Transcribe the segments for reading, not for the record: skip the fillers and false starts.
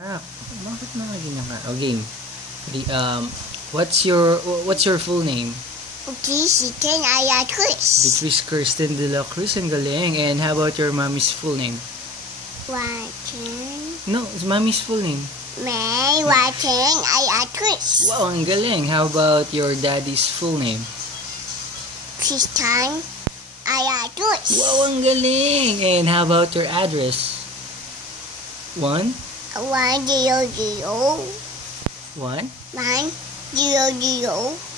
Bakit mga ganyan ka? O, game. What's your full name? Kirsten Aya Cruz. Beatrice Kirsten de la Cruz. Ang galing. And how about your mommy's full name? Watson. No, it's mommy's full name. May Watson Aya Cruz. Wow, ang galing. How about your daddy's full name? Christian Aya Cruz. Wow, ang galing. And how about your address? 1? 100. 1? 100.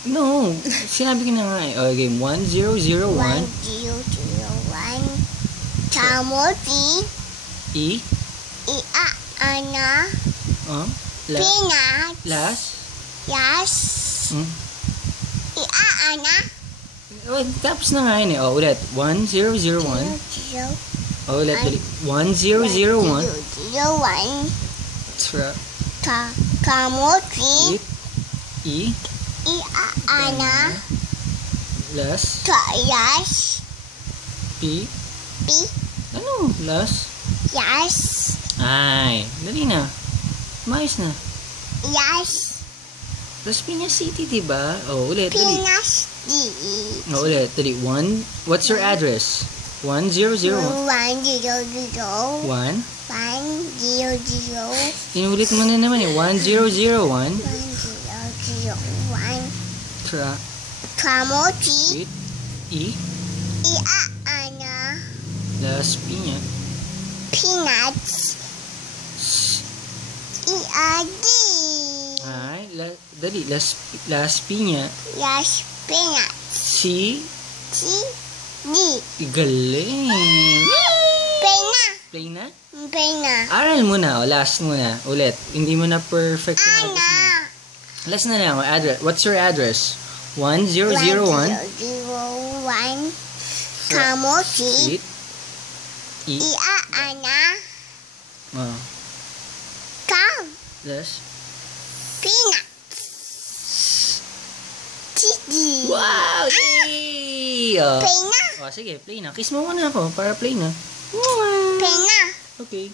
No, sinabi ko na nga eh. Okay, 1001. 1001. Tamopi. E? Ana. Last? Peanut. Yes. Ana. Oh, tapos na nga yun eh. Oh, ulit. 1001. Oh, ulit. 1001. 01. Tamopi. E? Ana. Last? Yes. P? P. Ano? Last? Yes. Ay, dali na. Mais na. Yes. Las Piñas City, diba? Oh, ulit. Dali. Pinas D. Oh, ulit. Dali. What's your address? 1001. 100. 1? 100. Inulit mo na naman eh. 1001. 101. Tamopi. E? Ana. Las Piñas. Peanuts. D. Ay, dali. Las Piñas. Yes, peanuts. C? D. Galing. Pena. Play na? Pena. Aral muna. O, last muna. Ulit. Hindi mo na perfect yung address mo. Ana. Last na lang. Address. What's your address? 1001. 1001. Tamopi. Street. E? Ana. Oh. Come. Last. Peanuts. Titi. Wow! Yay! Oh. Pena. Oh, sige. Play na. Kiss mo muna ako para play na. Pena. Okay.